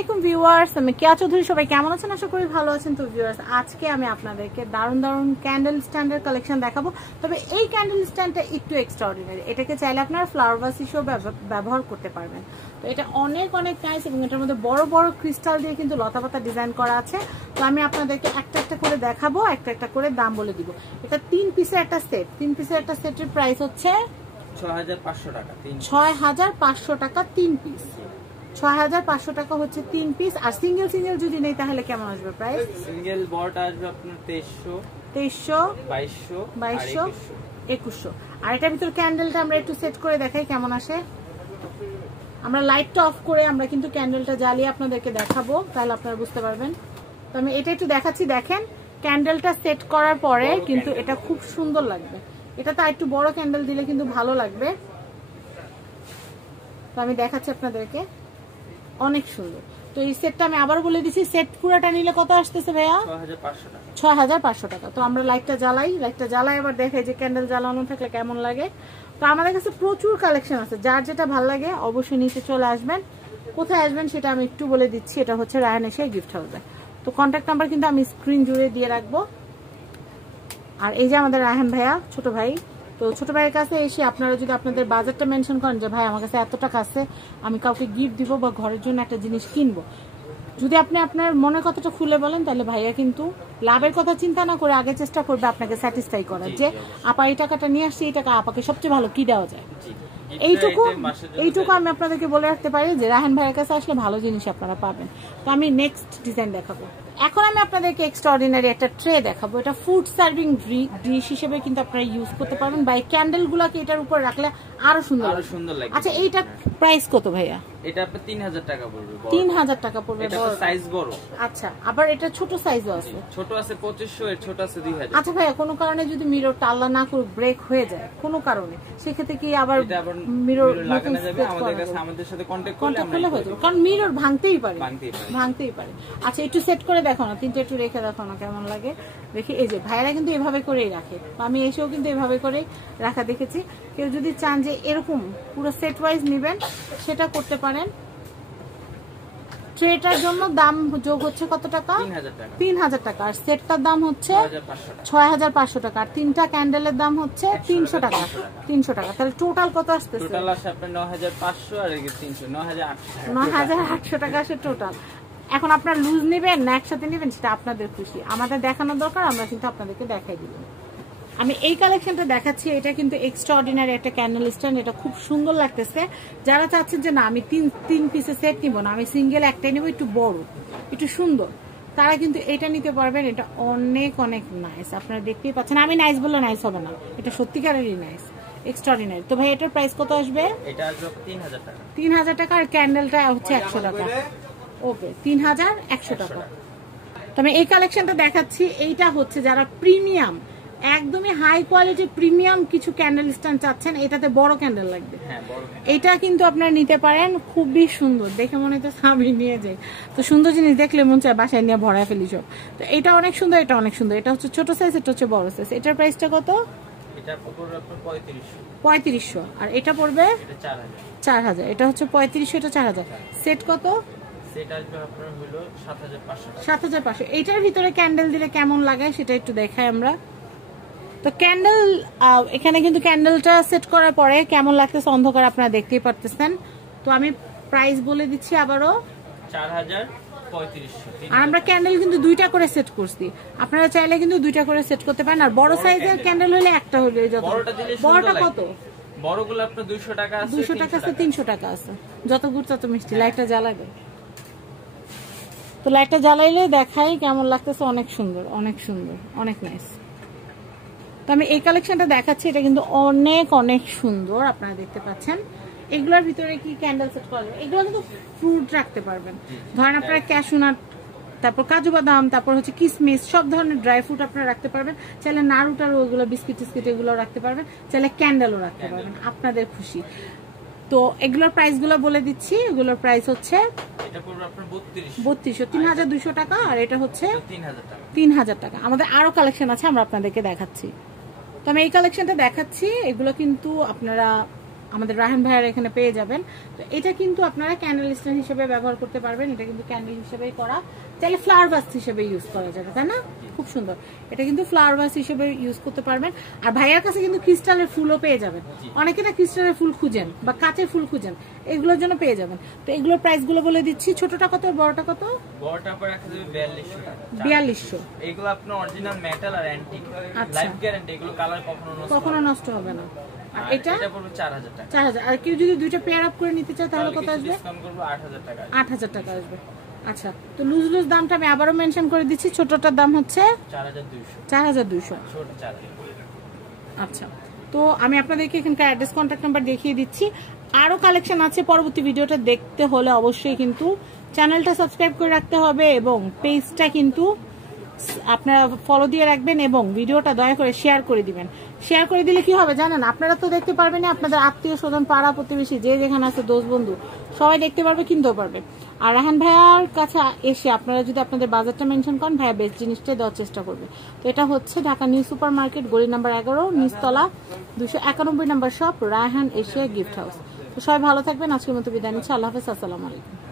আলাইকুম ভিউয়ার্স, আমি কেয়া চৌধুরী। সবাই কেমন আছেন? আশা করি ভালো আছেন। তো ভিউয়ার্স, আজকে আমি আপনাদেরকে দারুণ দারুণ ক্যান্ডেল স্ট্যান্ডের কালেকশন দেখাবো। তবে এই ক্যান্ডেল স্ট্যান্ডটা একটু এক্সট্রাঅর্ডিনারি। এটাকে চাইলে আপনারা ফ্লাওয়ার ভাস হিসেবে ব্যবহার করতে পারবেন। তো এটা অনেক অনেক নাইস এবং এটার মধ্যে বড় বড় ক্রিস্টাল দিয়ে কিন্তু লতাপাতা ডিজাইন করা আছে। তো আমি আপনাদেরকে একটা একটা করে দেখাবো, একটা একটা করে দাম বলে দিব। এটা 3 পিসের একটা সেট। 3 পিসের একটা সেটের প্রাইস হচ্ছে 6500 টাকা। 6500 টাকা 3 পিস। 6500 টাকা হচ্ছে 3 পিস। আর সিঙ্গেল সিঙ্গেল যদি নেই তাহলে কেমন আসবে প্রাইস? সিঙ্গেল বড়টা আসবে আপনার 2300, 2200, 2100। আর এটার ভিতর ক্যান্ডেলটা আমরা একটু সেট করে দেখাই কেমন আসে। আমরা লাইটটা অফ করে আমরা কিন্তু ক্যান্ডেলটা জ্বালিয়ে আপনাদেরকে দেখাবো, তাহলে আপনারা বুঝতে পারবেন। তো আমি এটা একটু দেখাচ্ছি। দেখেন, ক্যান্ডেলটা সেট করার পরে কিন্তু এটা খুব সুন্দর লাগবে। এটা তো একটু বড় ক্যান্ডেল দিলে কিন্তু ভালো লাগবে। তো আমি দেখাচ্ছি আপনাদেরকে, অনেক সুন্দর। তো এই সেটটা আমি আবার বলে দিচ্ছি, সেট পুরোটা নিলে কত আসতেছে ভাইয়া? 6500 টাকা। তো আমরা লাইটটা জ্বালাই আবার দেখাই যে ক্যান্ডেল জ্বালানো থাকলে কেমন লাগে। তো আমাদের কাছে প্রচুর কালেকশন আছে, যার যেটা ভালো লাগে অবশ্যই নিচে চলে আসবেন। কোথায় আসবেন সেটা আমি একটু বলে দিচ্ছি। এটা হচ্ছে রায়হান এশিয়া গিফট হাউসে। তো কন্ট্যাক্ট নাম্বার কিন্তু আমি স্ক্রিন জুড়ে দিয়ে রাখবো। আর এই যে আমাদের রায়হান ভাইয়া, ছোট ভাই। তো ছোট ভাইয়ের কাছে এসে আপনারা যদি আপনাদের বাজেটটা মেনশন করেন যে ভাই আমার কাছে এত টাকা আছে, আমি কাউকে গিফট দিব বা ঘরের জন্য একটা জিনিস কিনবো, যদি আপনি আপনার মনের কথাটা খুলে বলেন, তাহলে ভাইয়া কিন্তু লাভের কথা চিন্তা না করে আগে চেষ্টা করবে আপনাকে স্যাটিসফাই করার, যে আপা এই টাকাটা নিয়ে আসছে, এই টাকা আপাকে সবচেয়ে ভালো কি দেওয়া যায়। এইটুকু আমি আপনাদেরকে বলে রাখতে পারি যে রায়হান ভাইয়ের কাছে আসলে ভালো জিনিস আপনারা পাবেন। তো আমি নেক্সট ডিজাইন দেখাবো। এখন আমি আপনাদেরকে এক্সট্রাঅর্ডিনারি একটা ট্রে দেখাবো। এটা ফুড সার্ভিং ডিশ হিসেবে কিন্তু আপনারা ইউজ করতে পারবেন। বা এই ক্যান্ডেল গুলাকে এটার উপর রাখলে আরো সুন্দর লাগে। আচ্ছা, এইটা প্রাইস কত ভাইয়া? এটা আপনার 3000 টাকা পড়বে। 3000 টাকা পড়বে। এটা সাইজ বড়। আচ্ছা, আবার এটা ছোট সাইজও আছে। ছোট আছে 2500, এর ছোট আছে 2000। আচ্ছা ভাইয়া, কোনো কারণে যদি মিররটা আল্লাহ না করে ব্রেক হয়ে যায় কোনো কারণে, সেক্ষেত্রে কি আবার মিরর লাগানো যাবে? আমাদের কাছে আমাদের সাথে কন্টাক্ট করলে হয়ে যাবে, কারণ মিরর ভাঙতেই পারে। আচ্ছা, একটু সেট করে দেখো না, তিনটা একটু রেখে দেখো না কেমন লাগে। দেখি, এই যে ভাইরা কিন্তু এভাবে করেই রাখে, আমি এসেও কিন্তু এভাবে করেই রাখা দেখেছি। কেউ যদি চান যে এরকম পুরো সেট ওয়াইজ নেবেন, সেটা করতে পারেন। ট্রেটার জন্য দাম যোগ হচ্ছে কত টাকা? 3000 টাকা। আর সেটটার দাম হচ্ছে 6500 টাকা। আর তিনটা ক্যান্ডেলের দাম হচ্ছে 300 টাকা। 300 টাকা। তাহলে টোটাল কত আসতেছে? টোটাল আসে আপনার 9500 আর এই 300, 9800। 9800 টাকা আসে টোটাল। এখন আপনার লুজ নেবেন না একসাথে নেবেন, সেটা আপনাদের খুশি। আমাদের দেখানোর দরকার, আমরা কিন্তু আপনাদেরকে দেখাই দিব। আমি এই কালেকশনটা দেখাচ্ছি, এটা কিন্তু এক্সট্রাঅর্ডিনারি একটা ক্যান্ডেল স্ট্যান্ড। এটা খুব সুন্দর লাগতেছে। যারা চাচ্ছেন যে না আমি তিন পিসের সেট নিব না, আমি সিঙ্গেল একটাই নেব, একটু বড় একটু সুন্দর, তারা কিন্তু এটা নিতে পারবেন। এটা অনেক অনেক নাইস, আপনারা দেখতেই পাচ্ছেন। আমি নাইস বললে নাইস হবে না, এটা সত্যিকারেরই নাইস, এক্সট্রাঅর্ডিনারি। তো ভাই, এটার প্রাইস কত আসবে? এটা আসবে 3000 টাকা। 3000 টাকা। আর ক্যান্ডেলটা হচ্ছে 100 টাকা। ওকে, 3100 টাকা। তো আমি এই কালেকশনটা দেখাচ্ছি। এইটা হচ্ছে যারা প্রিমিয়াম, একদমই হাই কোয়ালিটি প্রিমিয়াম কিছু ক্যান্ডেল স্ট্যান্ড চাচ্ছেন, এটাতে বড় ক্যান্ডেল লাগবে, এটা কিন্তু আপনারা নিতে পারেন। খুবই সুন্দর দেখে মনে হচ্ছে আমি নিয়ে যাই। তো সুন্দর জিনিস দেখলে মন চায় বাসায় নিয়ে ভরা ফেলি সব। তো এটা অনেক সুন্দর, এটা অনেক সুন্দর। এটা হচ্ছে ছোট সাইজ, এটা হচ্ছে বড় সাইজ। এটার প্রাইসটা কত? এটা পড়বে আপনার 3500। আর এটা পড়বে 4000। এটা হচ্ছে 3500, এটা 4000। সেট কত? সেট আসবে আপনার হলো 7500। 7500। এইটার ভিতরে ক্যান্ডেল দিলে কেমন লাগে সেটা একটু দেখাই আমরা। তো ক্যান্ডেল, এখানে কিন্তু ক্যান্ডেলটা সেট করার পরে কেমন লাগতেছে অন্ধকার আপনারা দেখতেই পারতেছেন। তো আমি প্রাইস বলে দিচ্ছি আবারও, 4500। আর আমরা ক্যান্ডেল কিন্তু দুইটা করে সেট করছি, আপনারা চাইলে কিন্তু দুইটা করে সেট করতে পারেন। আর বড় সাইজের ক্যান্ডেল হলে একটা হলে যত। বড়টা কত? বড়গুলো আপনার 200 টাকা আছে, 200 টাকা আছে, 300 টাকা আছে। যত গুড় তত মিষ্টি। লাইটটা জ্বালাবে। তো লাইটটা জ্বালাইলে দেখাই কেমন লাগতেছে। অনেক সুন্দর, অনেক সুন্দর, অনেক নাইস। তো আমি এই কালেকশনটা দেখাচ্ছি, এটা কিন্তু অনেক অনেক সুন্দর, আপনারা দেখতে পাচ্ছেন। এগুলোর ভিতরে কি ক্যান্ডেল সেট করা যাবে? এগুলো কিন্তু ফ্রুট রাখতে পারবেন। ধরেন আপনারা ক্যাশু নাট, তারপর কাজু বাদাম, তারপর হচ্ছে কিসমিস, সব ধরনের ড্রাই ফ্রুট আপনারা রাখতে পারবেন। চাইলে নাড়ুটারও ওগুলো বিস্কিট টিস্কিট এগুলো রাখতে পারবেন, চাইলে ক্যান্ডেলও রাখতে পারবেন, আপনাদের খুশি। তো এগুলোর প্রাইস গুলো বলে দিচ্ছি। এগুলোর প্রাইস হচ্ছে এটা পড়বে আপনার 3200, 3200 টাকা। আর এটা হচ্ছে 3000 টাকা। আমাদের আরো কালেকশন আছে, আমরা আপনাদেরকে দেখাচ্ছি। তো আমি এই কালেকশনটা দেখাচ্ছি। এগুলো কিন্তু আপনারা আমাদের রাহান ভাইয়ার এখানে পেয়ে যাবেন। তো এটা কিন্তু আপনারা ক্যান্ডেল স্ট্যান্ড হিসেবে ব্যবহার করতে পারবেন, এটা কিন্তু ক্যান্ডেল হিসেবেই করা, চাইলে ফ্লাওয়ার ভাস হিসেবে ইউজ করা যাবে, তাই না? খুব সুন্দর, এটা কিন্তু ফ্লাওয়ার ভাস হিসেবে ইউজ করতে পারবেন। আর ভাইয়ার কাছে কিন্তু ক্রিস্টালের ফুলও পেয়ে যাবেন, অনেকে না ক্রিস্টালের ফুল খুঁজেন বা কাঁচের ফুল খুঁজেন, এগুলোর জন্য পেয়ে যাবেন। তো এগুলোর প্রাইস গুলো বলে দিচ্ছি, ছোটটা কত, বড়টা কত? বড়টা পরে রাখা যাবে 4200। এগুলো আপনার অরিজিনাল মেটাল আর অ্যান্টিক, লাইফ গ্যারান্টি, এগুলো কালার কখনো নষ্ট হবে না। আর এটা পড়বে 4000 টাকা। 4000। আর কেউ যদি দুইটা পেয়ার আপ করে নিতে চায় তাহলে কত আসবে? ডিসকাউন্ট করব 8000 টাকা। 8000 টাকা আসবে। আচ্ছা, তো লুজ লুজ দামটা আমি আবারও মেনশন করে দিচ্ছি, ছোটটার দাম হচ্ছে 4200। ছোট 4000। আচ্ছা, তো আমি আপনাদেরকে এখানকার অ্যাড্রেস, কন্ট্যাক্ট নাম্বার দেখিয়ে দিচ্ছি। আরো কালেকশন আছে, পরবর্তী ভিডিওটা দেখতে হলে অবশ্যই কিন্তু চ্যানেলটা সাবস্ক্রাইব করে রাখতে হবে এবং পেজটা কিন্তু আপনারা ফলো দিয়ে রাখবেন এবং ভিডিওটা দয়া করে শেয়ার করে দিবেন। শেয়ার করে দিলে কি হবে জানেন, আপনারা তো দেখতে পারবেন, আপনাদের আত্মীয় স্বজন, পাড়া প্রতিবেশী, যে যেখানে আছে, দোস্ত বন্ধু, সবাই দেখতে পারবে, কিনতেও পারবে। আর রাহান ভাইয়ার কাছে এসে আপনারা যদি আপনাদের বাজারটা মেনশন করেন, ভাইয়া বেস্ট জিনিসটাই দেওয়ার চেষ্টা করবে। তো এটা হচ্ছে ঢাকা নিউ সুপার মার্কেট, গলি নাম্বার 11, নিচতলা, 291 number shop, Raihan Asia gift house. তো সবাই ভালো থাকবেন, আজকের মতো বিদায় নিচ্ছি, আল্লাহ হাফেজ, আসসালামু আলাইকুম।